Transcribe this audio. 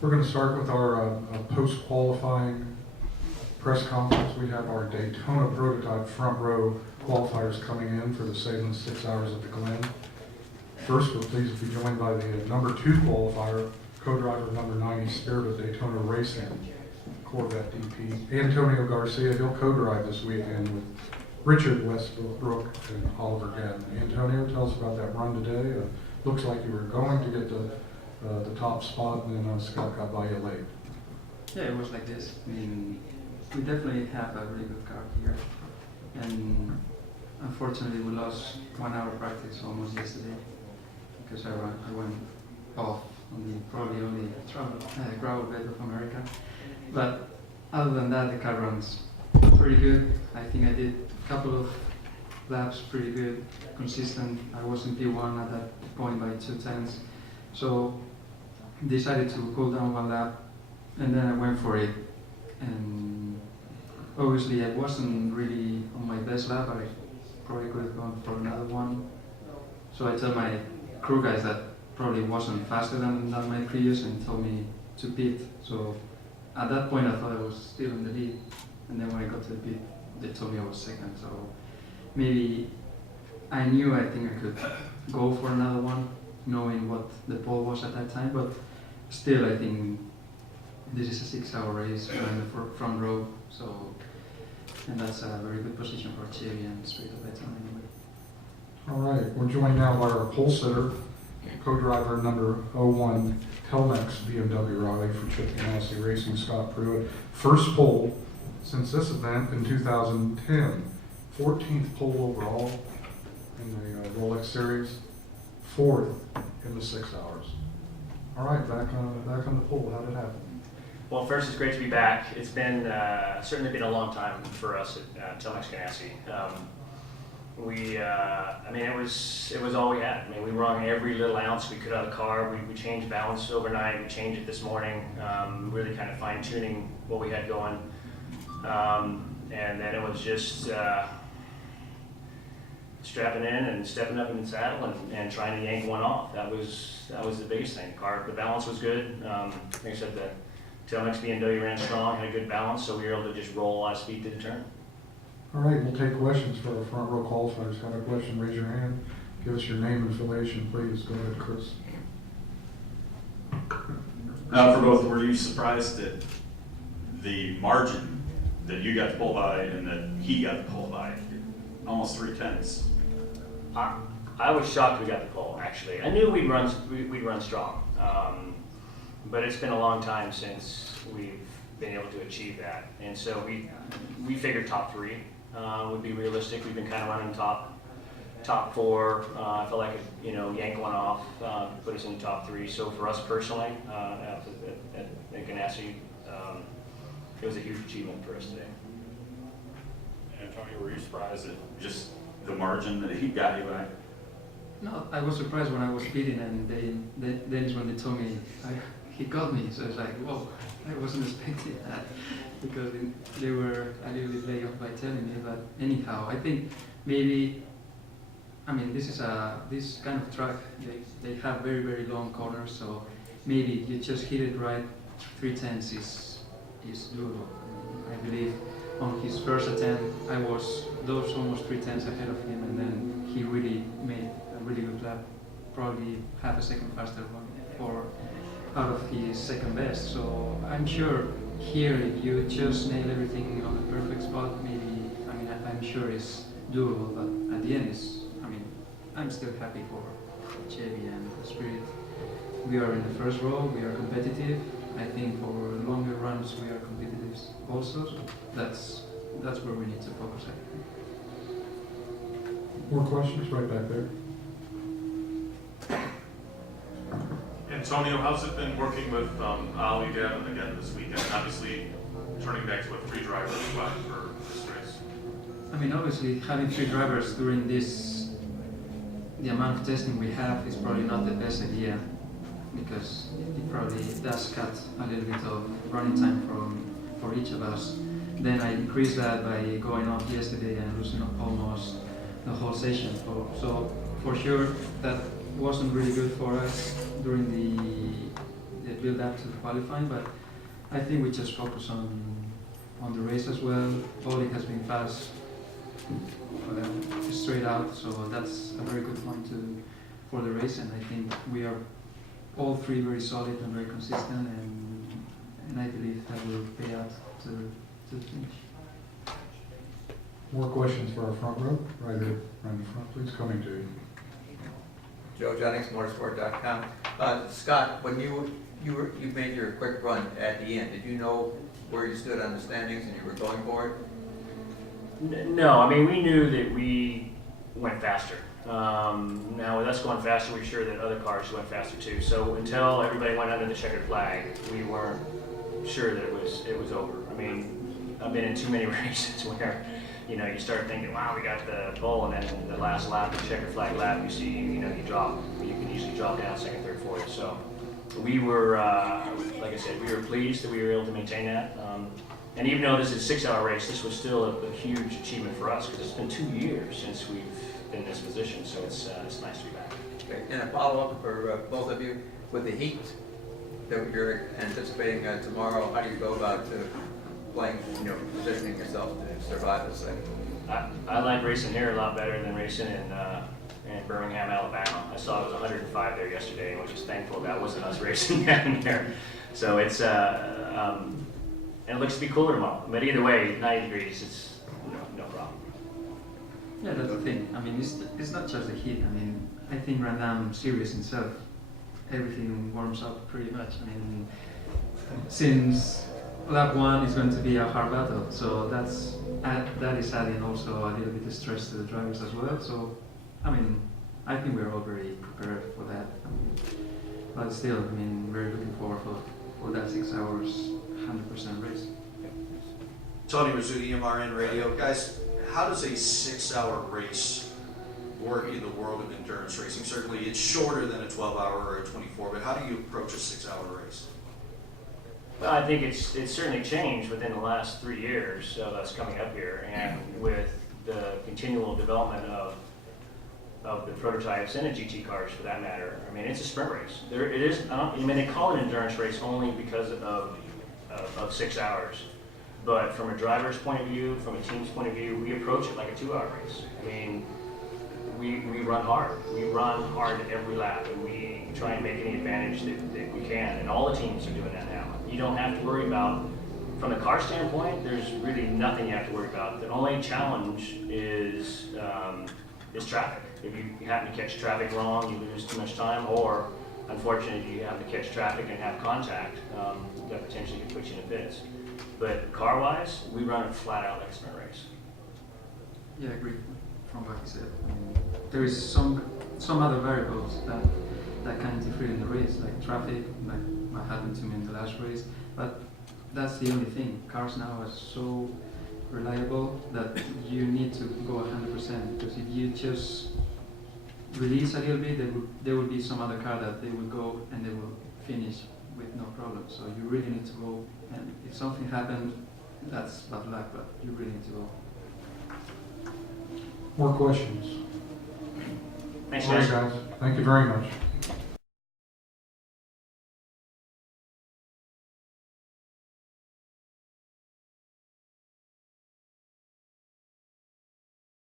We're going to start with our post-qualifying press conference. We have our Daytona prototype front row qualifiers coming in for the Salem 6 hours at the Glen. First, we're pleased to be joined by the number 2 qualifier, co-driver number 90, Spirit of Daytona Racing, Corvette DP, Antonio Garcia. He'll co-drive this weekend with Richard Westbrook and Oliver Glen. Antonio, tell us about that run today. Looks like you were going to get the top spot, and then Scott got by you late. Yeah, it was like this. I mean, we definitely have a really good car here, and unfortunately we lost 1 hour practice almost yesterday because I went off on the probably only gravel bed of America. But other than that, the car runs pretty good. I think I did a couple of laps pretty good, consistent. I was in P1 at that point by 2/10, so decided to cool down 1 lap, and then I went for it. And obviously I wasn't really on my best lap. I probably could have gone for another one. So I told my crew guys that probably wasn't faster than my previous, and told me to pit. So at that point I thought I was still in the lead, and then when I got to the pit, they told me I was second. So maybe I think I could go for another one, knowing what the pole was at that time, but still I think this is a 6 hour race. We're in the front row, so, and that's a very good position for Chevy and Spirit of Daytona anyway. All right, we're joined now by our pole sitter, co-driver number 01, Telmex BMW Raleigh for Chip Ganassi Racing, Scott Pruett. First pole since this event in 2010. 14th pole overall in the Rolex Series, 4th in the 6 hours. All right, back on the pole. How did it happen? Well, first, it's great to be back. It's been certainly been a long time for us at Telmex Ganassi. I mean, it was all we had. I mean, we wrung every little ounce we could out of the car. We changed balance overnight. We changed it this morning. Really kind of fine tuning what we had going, and then it was just strapping in and stepping up in the saddle and trying to yank one off. That was the biggest thing. The balance was good. Like I said, the Telmex BMW ran strong, had a good balance, so we were able to just roll a lot of speed to the turn. All right, we'll take questions for our front row qualifiers. Have a question, raise your hand. Give us your name and affiliation, please. Go ahead, Chris. For both, were you surprised at the margin that you got to pull by and that he got to pull by? Almost 3/10. I was shocked we got the pole, actually. I knew we'd run strong, but it's been a long time since we've been able to achieve that, and so we figured top 3 would be realistic. We've been kind of running top 4. I felt like yank one off, put us in the top 3. So for us personally, at Ganassi, it was a huge achievement for us today. Antonio, were you surprised at just the margin that he got you by? No, I was surprised when I was speeding, and then is when they told me he got me. So it's like, whoa, I wasn't expecting that, because they were a little bit late by telling me. But anyhow, I think maybe, I mean, this kind of track, they have very, very long corners, so maybe you just hit it right. 3/10 is doable. I believe on his first attempt, I was those almost 3/10 ahead of him, and then he really made a really good lap, probably half a second faster for out of his second best. So I'm sure here, if you just nail everything on the perfect spot, maybe, I mean, I'm sure it's doable, but at the end I'm still happy for Chevy and Spirit. We are in the first row, we are competitive. I think for longer runs we are competitive also, so that's where we need to focus, I think. More questions right back there. Antonio, how's it been working with Ali Gavin again this weekend? Obviously, turning back to a 3-driver spot for this race. I mean, obviously, having 3 drivers during the amount of testing we have is probably not the best idea, because it probably does cut a little bit of running time for each of us. Then I increased that by going off yesterday and losing almost the whole session. So for sure, that wasn't really good for us during the build up to the qualifying, but I think we just focus on the race as well. Oli has been fast straight out, so that's a very good point for the race, and I think we are all three very solid and very consistent, and I believe that will pay out to the finish. More questions for our front row? Right here, right in the front, please, coming to you. Joe Jennings, motorsport.com. Scott, when you made your quick run at the end, did you know where you stood on the standings and you were going for it? No, I mean, we knew that we went faster. Now, with us going faster, we're sure that other cars went faster too. So until everybody went under the checkered flag, we weren't sure that it was over. I mean, I've been in too many races where, you know, you start thinking, wow, we got the pole, and then the last lap, the checkered flag lap, you see, you know, you drop. You can usually drop down second, third, fourth. So we were, like I said, we were pleased that we were able to maintain that. And even though this is a 6-hour race, this was still a huge achievement for us because it's been 2 years since we've been in this position. So it's nice to be back. Okay. And a follow-up for both of you, with the heat that you're anticipating tomorrow, how do you go about playing, positioning yourself to survive this thing? I like racing here a lot better than racing in Birmingham, Alabama. I saw it was 105 there yesterday, and was just thankful that wasn't us racing down there. So it's and it looks to be cooler tomorrow. But either way, 90 degrees, it's no problem. Yeah, that's the thing. I mean, it's not just the heat. I mean, I think Random series itself, everything warms up pretty much. I mean, since lap 1 is going to be a hard battle, so that is adding also a little bit of stress to the drivers as well. So, I mean, I think we're all very prepared for that. I mean, but still, I mean, we're looking forward for that 6 hours, 100% race. Tony Rizzuti, MRN Radio. Guys, how does a 6-hour race work in the world of endurance racing? Certainly it's shorter than a 12-hour or a 24, but how do you approach a 6-hour race? Well, I think it's certainly changed within the last 3 years of us coming up here, and with the continual development of the prototypes and the GT cars, for that matter. I mean, it's a sprint race. It is. I mean, they call it an endurance race only because of 6 hours. But from a driver's point of view, from a team's point of view, we approach it like a 2-hour race. I mean, we run hard. We run hard every lap, and we try and make any advantage that we can. And all the teams are doing that now. You don't have to worry about, from the car standpoint, there's really nothing you have to worry about. The only challenge is traffic. If you happen to catch traffic wrong, you lose too much time, or unfortunately, if you happen to catch traffic and have contact, that potentially could put you in fits. But car-wise, we run it flat out like a sprint race. Yeah, I agree from what you said. I mean, there is some other variables that can interfere in the race, like traffic, like what happened to me in the last race. But that's the only thing. Cars now are so reliable that you need to go 100%, because if you just release a little bit, there will be some other car that they will go and they will finish with no problem. So you really need to go, and if something happens, that's bad luck, but you really need to go. More questions? Thanks, All right, guys. guys. Thank you very much.